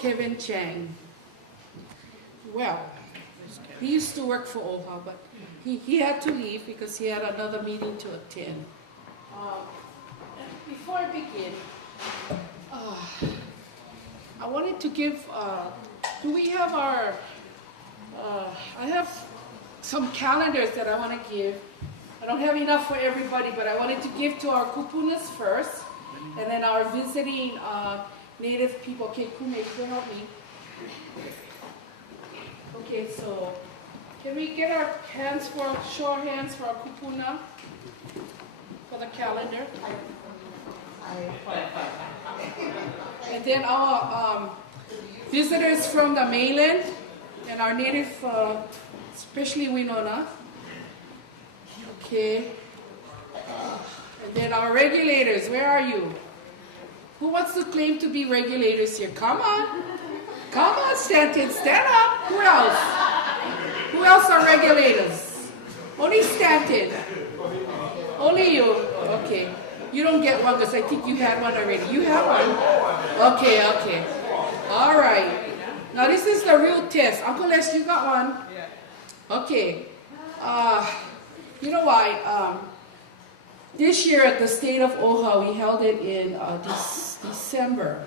Kevin Chang. Well, he used to work for OHA, but he had to leave because he had another meeting to attend. Before I begin, I wanted to give, do we have our, I have some calendars that I want to give. I don't have enough for everybody, but I wanted to give to our kupunas first, and then our visiting Native people. Okay, Kume, can you help me? Okay, so can we get our hands for, show our hands for our kupuna, for the calendar? And then our visitors from the mainland and our native, especially Winona. Okay. And then our regulators, where are you? Who wants to claim to be regulators here? Come on. Come on, Stanton, stand up. Who else? Who else are regulators? Only Stanton. Only you. Okay. You don't get one because I think you had one already. You have one? Okay, okay. All right. Now this is the real test. Uncle Les, you got one? Yeah. Okay. You know why? This year at the state of OHA, we held it in December.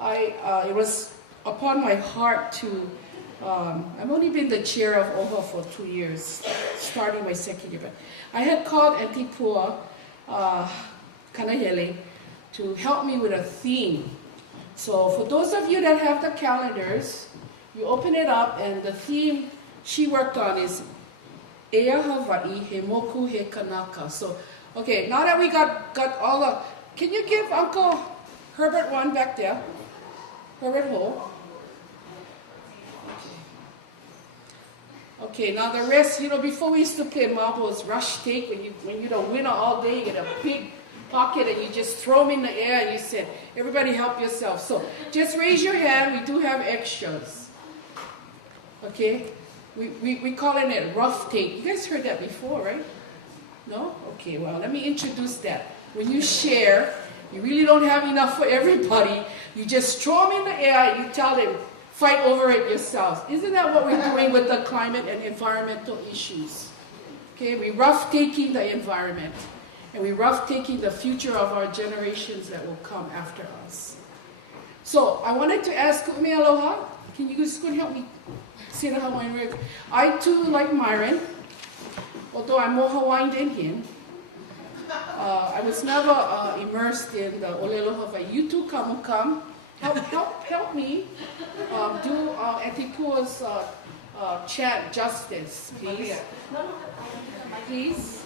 It was upon my heart to, I've only been the chair of OHA for 2 years, starting my second year. But I had called Antipua Kanahele to help me with a theme. So for those of you that have the calendars, you open it up and the theme she worked on is Ea Hawaii He Moku He Kanaka. So, okay, now that we got all the, can you give Uncle Herbert one back there? Herbert Ho. Okay, now the rest, you know, before we used to play marbles, rush take, when you're the winner all day, you get a big pocket and you just throw them in the air and you said, everybody help yourself. So just raise your hand, we do have extras. Okay? We calling it rough take. You guys heard that before, right? No? Okay, well, let me introduce that. When you share, you really don't have enough for everybody. You just throw them in the air and you tell them, fight over it yourselves. Isn't that what we're doing with the climate and environmental issues? Okay, we're rough taking the environment. And we're rough taking the future of our generations that will come after us. So I wanted to ask Ku'umi Aloha. Can you guys help me say the Hawaiian word? I too, like Myron, although I'm more Hawaiian than him, I was never immersed in the Olelo Hawaii. You too, come. Help me do Antipua's chant justice, please. Please.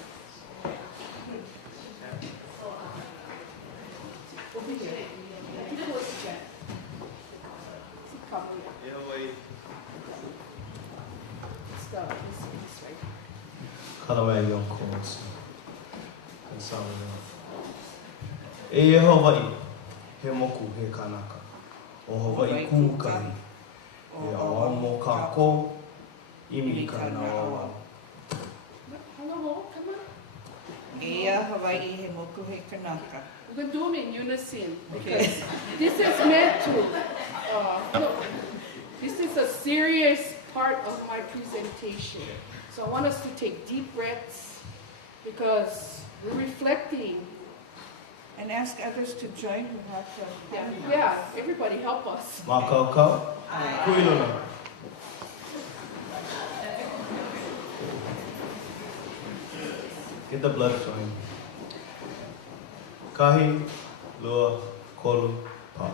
Over here. Antipua's chant. Kalawai yung chords. Kasama nyo. E Hawaii, he moku he kanaka. O Hawaii kūkari. E awa mo kako, imi ka nawawa. Hello, come on. E Hawaii he moku he kanaka. We're going to do them in unison because this is meant to, this is a serious part of my presentation. So I want us to take deep breaths because we're reflecting. And ask others to join who have to. Yeah, everybody help us. Makaka, kuilona. Get the blood flowing. Kahi, lua, kolu, pa.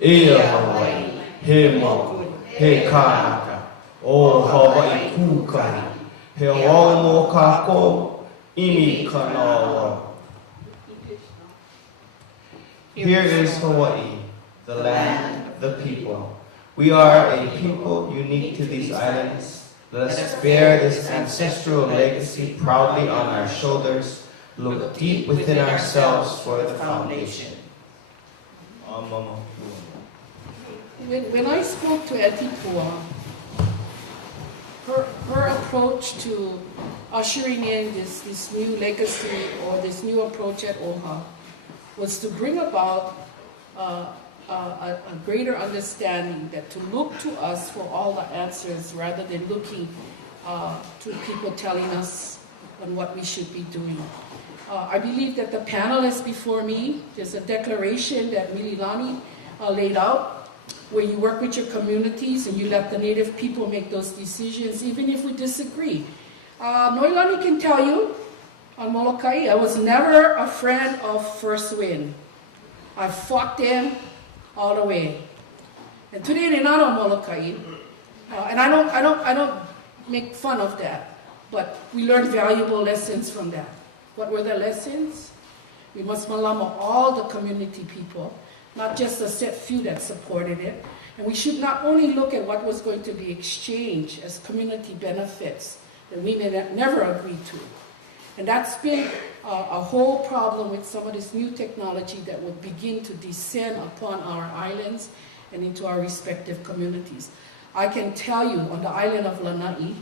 Ea Hawaii, he moku, he kanaka. O Hawaii kūkari. He awa mo kako, imi ka nawawa. Here is Hawaii, the land, the people. We are a people unique to these islands. Let us bear this ancestral legacy proudly on our shoulders. Look deep within ourselves for the foundation. When I spoke to Antipua, her approach to ushering in this new legacy or this new approach at OHA was to bring about a greater understanding that to look to us for all the answers rather than looking to people telling us on what we should be doing. I believe that the panelists before me, there's a declaration that Mililani laid out where you work with your communities and you let the Native people make those decisions even if we disagree. Noilani can tell you on Molokai, I was never a friend of First Wind. I fought them all the way. And today they're not on Molokai. And I don't make fun of that. But we learned valuable lessons from that. What were the lessons? We must malama all the community people, not just a set few that supported it. And we should not only look at what was going to be exchanged as community benefits that we may never agree to. And that's been a whole problem with some of this new technology that would begin to descend upon our islands and into our respective communities. I can tell you on the island of Lanai,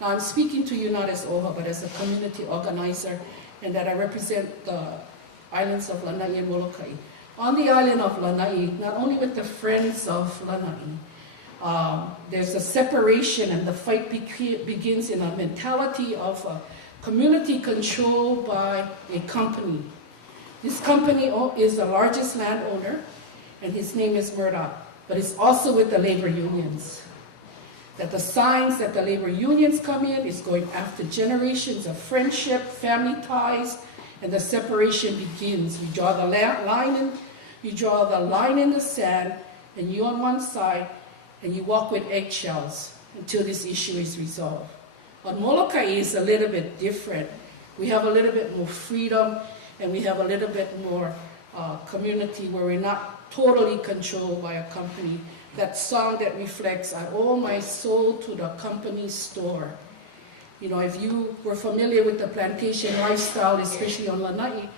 now I'm speaking to you not as OHA, but as a community organizer, and that I represent the islands of Lanai and Molokai. On the island of Lanai, not only with the friends of Lanai, there's a separation and the fight begins in a mentality of community controlled by a company. This company is the largest landowner, and his name is Murdoch, but it's also with the labor unions. That the signs that the labor unions come in is going after generations of friendship, family ties, and the separation begins. You draw the line in the sand, and you on one side, and you walk with eggshells until this issue is resolved. On Molokai is a little bit different. We have a little bit more freedom, and we have a little bit more community where we're not totally controlled by a company. That song that reflects, I owe my soul to the company store. You know, if you were familiar with the plantation lifestyle, especially on Lanai,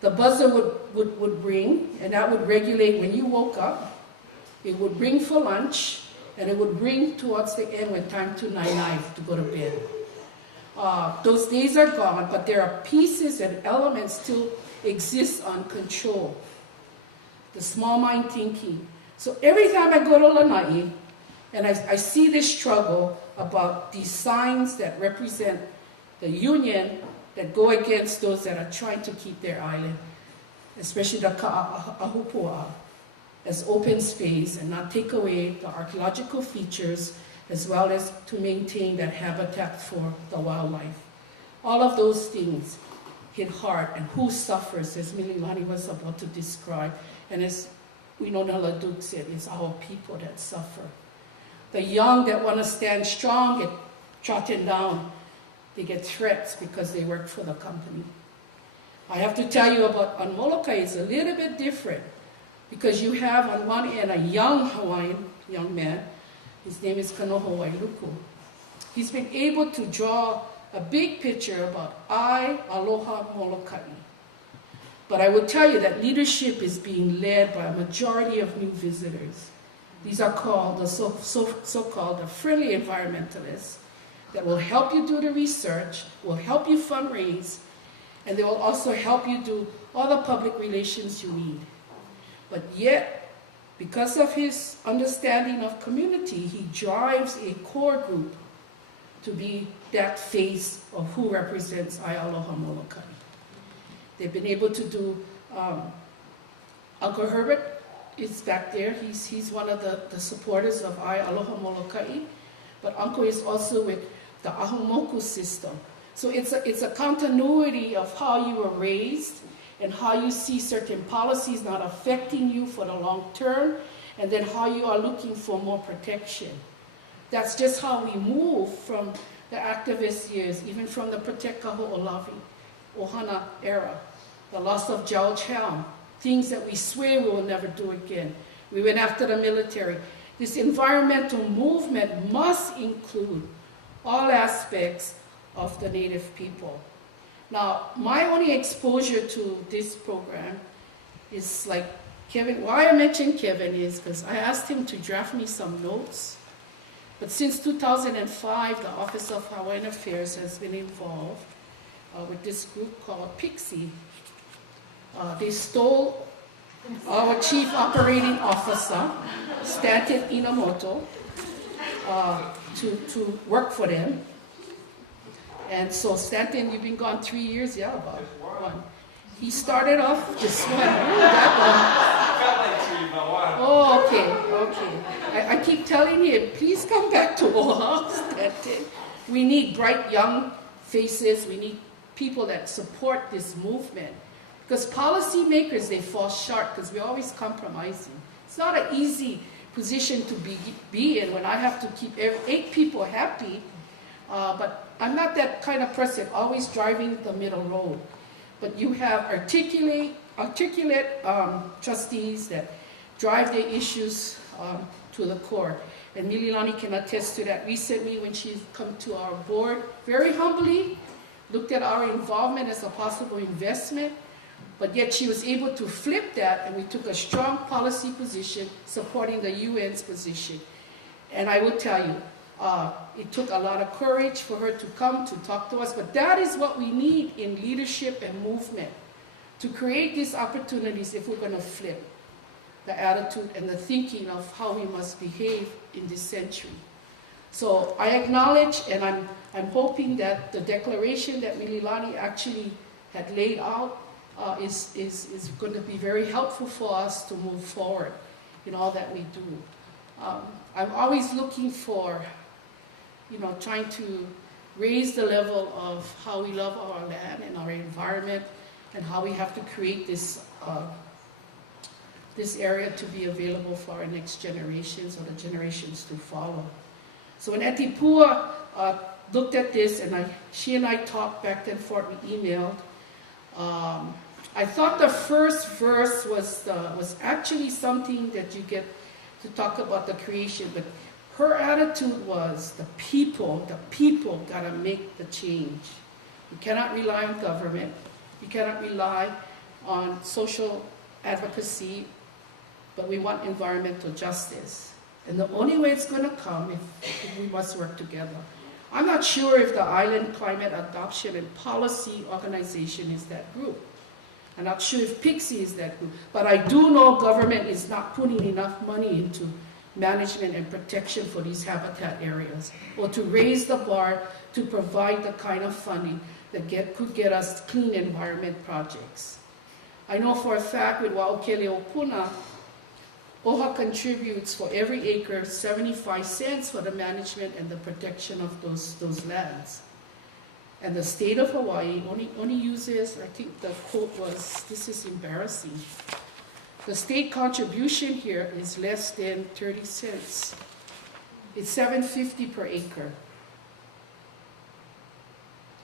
the buzzer would ring, and that would regulate when you woke up. It would ring for lunch, and it would ring towards the end when time to night to go to bed. Those days are gone, but there are pieces and elements still exist on control. The small mind thinking. So every time I go to Lanai, and I see this struggle about these signs that represent the union that go against those that are trying to keep their island, especially the Ka'ahupua, as open space and not take away the archaeological features as well as to maintain that habitat for the wildlife. All of those things hit hard, and who suffers, as Mililani was about to describe, and as we know Nala Duke said, it's our people that suffer. The young that want to stand strong get trodden down. They get threats because they work for the company. I have to tell you about on Molokai, it's a little bit different because you have on one end a young Hawaiian young man. His name is Kanoho Wailuku. He's been able to draw a big picture about I, Aloha, Molokai. But I will tell you that leadership is being led by a majority of new visitors. These are called the so-called the friendly environmentalists that will help you do the research, will help you fundraise, and they will also help you do all the public relations you need. But yet, because of his understanding of community, he drives a core group to be that face of who represents I Aloha Molokai. They've been able to do, Uncle Herbert is back there. He's one of the supporters of I Aloha Molokai, but Uncle is also with the Ahumoku system. So it's a continuity of how you were raised and how you see certain policies not affecting you for the long term, and then how you are looking for more protection. That's just how we move from the activist years, even from the Protect Kaho'olawi, Ohana era, the loss of George Helm, things that we swear we will never do again. We went after the military. This environmental movement must include all aspects of the Native people. Now, my only exposure to this program is like Kevin. Why I mentioned Kevin is because I asked him to draft me some notes. But since 2005, the Office of Hawaiian Affairs has been involved with this group called Pixie. They stole our Chief Operating Officer, Stanton Inamoto, to work for them. And so Stanton, you've been gone 3 years, yeah, about one. He started off this one. Oh, okay. I keep telling him, please come back to Oahu, Stanton. We need bright young faces. We need people that support this movement. Because policymakers, they fall short because we're always compromising. It's not an easy position to be in when I have to keep 8 people happy. But I'm not that kind of person, always driving the middle road. But you have articulate trustees that drive their issues to the core. And Mililani can attest to that. Recently, when she's come to our board, very humbly, looked at our involvement as a possible investment, but yet she was able to flip that, and we took a strong policy position supporting the UN's position. And I will tell you, it took a lot of courage for her to come to talk to us, but that is what we need in leadership and movement, to create these opportunities if we're going to flip the attitude and the thinking of how we must behave in this century. So I acknowledge, and I'm hoping that the declaration that Mililani actually had laid out is going to be very helpful for us to move forward in all that we do. I'm always looking for, trying to raise the level of how we love our land and our environment, and how we have to create this area to be available for our next generations or the generations to follow. So when Etipua looked at this, and she and I talked back and forth, we emailed, I thought the first verse was actually something that you get to talk about the creation, but her attitude was the people gotta make the change. You cannot rely on government. You cannot rely on social advocacy, but we want environmental justice. And the only way it's gonna come if we must work together. I'm not sure if the Island Climate Adoption and Policy Organization is that group. I'm not sure if PIXI is that group, but I do know government is not putting enough money into management and protection for these habitat areas, or to raise the bar to provide the kind of funding that could get us clean environment projects. I know for a fact with Wa'okele Opuna, OHA contributes for every acre 75 cents for the management and the protection of those lands. And the state of Hawaii only uses, I think the quote was, this is embarrassing, the state contribution here is less than 30 cents. It's $7.50 per acre.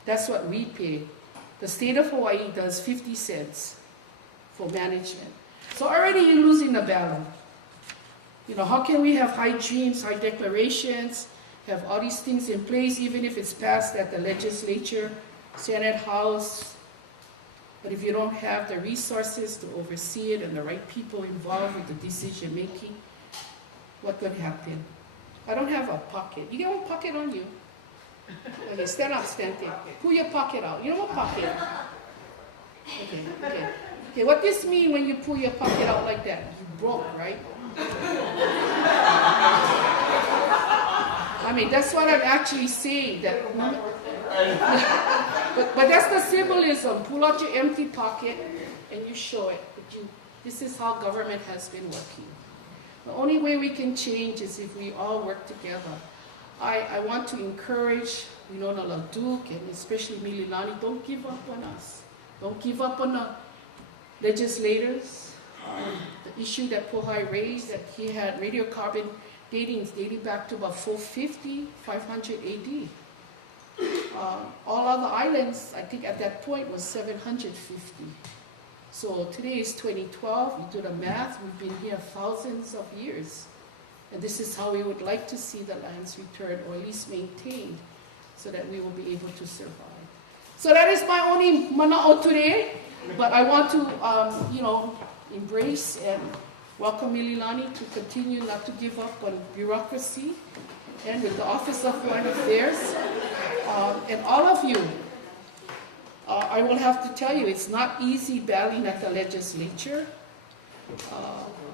That's what we pay. The state of Hawaii does 50 cents for management. So already you're losing the battle. How can we have high dreams, high declarations, have all these things in place, even if it's passed at the legislature, Senate, House, but if you don't have the resources to oversee it and the right people involved with the decision making, what could happen? I don't have a pocket. You got one pocket on you? Okay, stand up, stand there. Pull your pocket out. You know what pocket? Okay, what this mean when you pull your pocket out like that? You broke, right? I mean, that's what I'm actually saying. That, but that's the symbolism. Pull out your empty pocket and you show it. This is how government has been working. The only way we can change is if we all work together. I want to encourage Winona LaDuke and especially Mililani, don't give up on us. Don't give up on the legislators. The issue that Pohai raised, that he had radiocarbon datings dating back to about 450, 500 AD. All other islands, I think at that point, was 750. So today is 2012, you do the math, we've been here thousands of years. And this is how we would like to see the lands returned, or at least maintained, so that we will be able to survive. So that is my only mana'o today, but I want to, embrace and welcome Mililani to continue not to give up on bureaucracy, and with the Office of Foreign Affairs, and all of you. I will have to tell you, it's not easy battling at the legislature.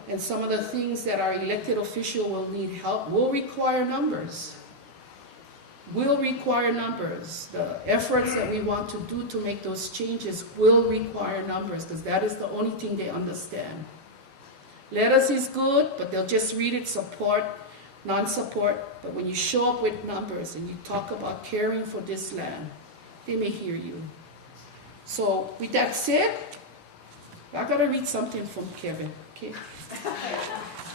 And some of the things that our elected official will need help will require numbers. Will require numbers. The efforts that we want to do to make those changes will require numbers, because that is the only thing they understand. Letters is good, but they'll just read it, support, non-support. But when you show up with numbers and you talk about caring for this land, they may hear you. So with that said, I gotta read something from Kevin, okay?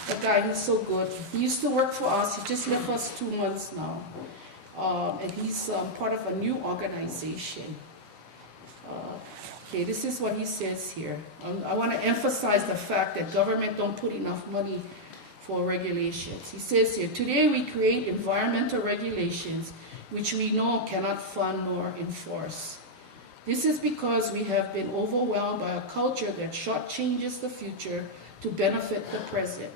The guy, he's so good. He used to work for us. He just left us 2 months now. And he's part of a new organization. Okay, this is what he says here. I want to emphasize the fact that government don't put enough money for regulations. He says here, today we create environmental regulations which we know cannot fund nor enforce. This is because we have been overwhelmed by a culture that shortchanges the future to benefit the present.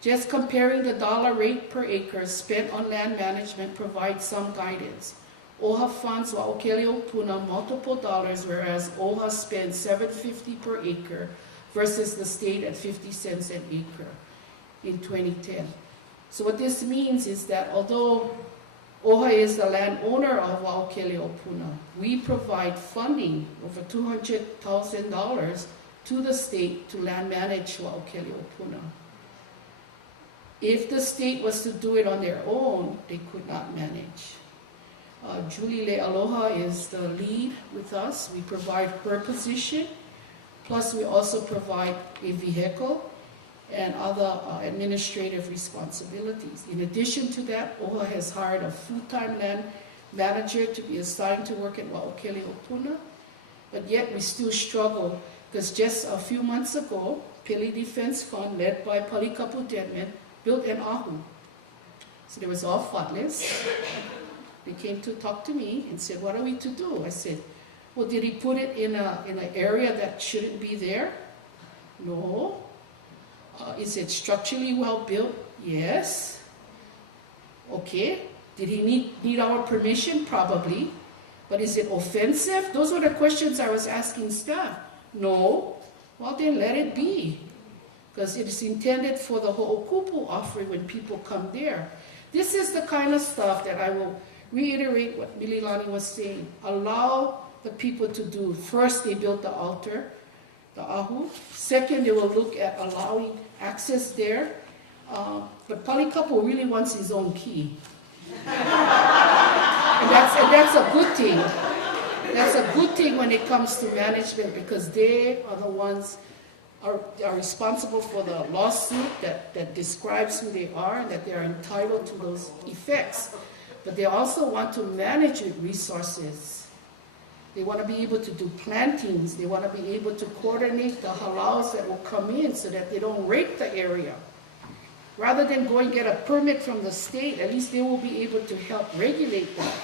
Just comparing the dollar rate per acre spent on land management provides some guidance. OHA funds Wa'okele Puna multiple dollars, whereas OHA spends $7.50 per acre versus the state at 50 cents an acre in 2010. So what this means is that although OHA is the landowner of Wa'okele Puna, we provide funding over $200,000 to the state to land manage Wa'okele Puna. If the state was to do it on their own, they could not manage. Julie Le Aloha is the lead with us. We provide her position, plus we also provide a vehicle and other administrative responsibilities. In addition to that, OHA has hired a full-time land manager to be assigned to work at Wa'okele Puna, but yet we still struggle because just a few months ago, Pili Defense Fund, led by Palikapu Denman, built an ahu. So they was all faultless. They came to talk to me and said, what are we to do? I said, well, did he put it in an area that shouldn't be there? No. Is it structurally well built? Yes. Okay. Did he need our permission? Probably. But is it offensive? Those were the questions I was asking staff. No. Well, then let it be. Because it is intended for the ho'okupu offering when people come there. This is the kind of stuff that I will reiterate what Mililani was saying. Allow the people to do. First, they built the altar, the ahu. Second, they will look at allowing access there. But Palikapu really wants his own key. and that's a good thing. That's a good thing when it comes to management, because they are the ones are responsible for the lawsuit that describes who they are and that they are entitled to those effects. But they also want to manage with resources. They want to be able to do plantings. They want to be able to coordinate the halaus that will come in so that they don't rape the area. Rather than go and get a permit from the state, at least they will be able to help regulate that.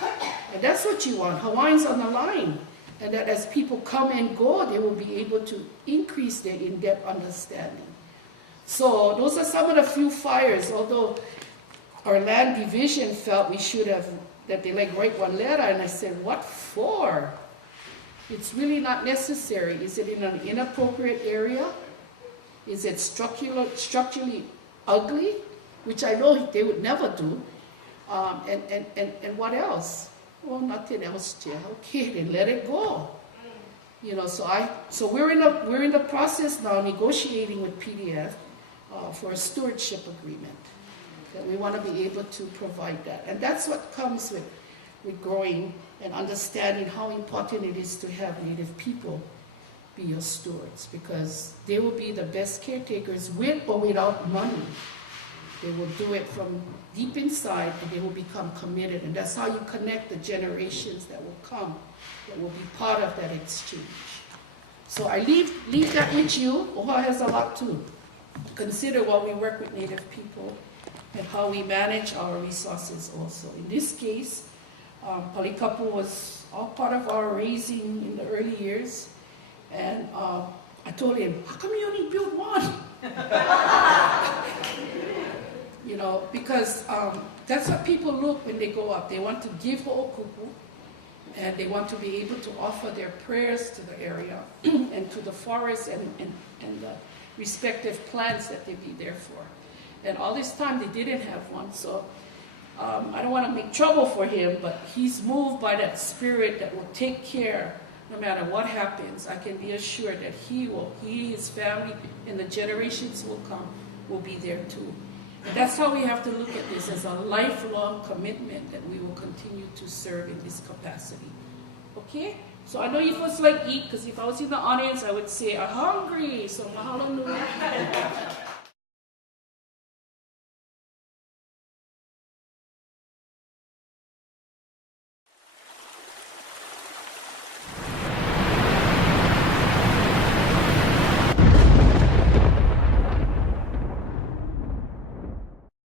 And that's what you want. Hawaiians on the line. And that as people come and go, they will be able to increase their in-depth understanding. So those are some of the few fires, although our land division felt we should have, that they like write one letter, and I said, what for? It's really not necessary. Is it in an inappropriate area? Is it structurally ugly? Which I know they would never do. And what else? Well, nothing else, Chair. Okay, then let it go. You know, so we're in the process now negotiating with PDF for a stewardship agreement. That we want to be able to provide that. And that's what comes with growing and understanding how important it is to have Native people be your stewards, because they will be the best caretakers with or without money. They will do it from deep inside, and they will become committed. And that's how you connect the generations that will come, that will be part of that exchange. So I leave that with you. OHA has a lot to consider while we work with Native people and how we manage our resources also. In this case, Palikapu was all part of our raising in the early years. And I told him, how come you only built one? You know, because that's what people look when they go up. They want to give ho'okupu, and they want to be able to offer their prayers to the area and to the forest and respective plans that they be there for. And all this time they didn't have one, so I don't want to make trouble for him, but he's moved by that spirit that will take care no matter what happens. I can be assured that he, his family, and the generations will come will be there too. And that's how we have to look at this, as a lifelong commitment that we will continue to serve in this capacity. Okay? So I know you folks like eat, because if I was in the audience, I would say, I'm hungry. So mahalo nui.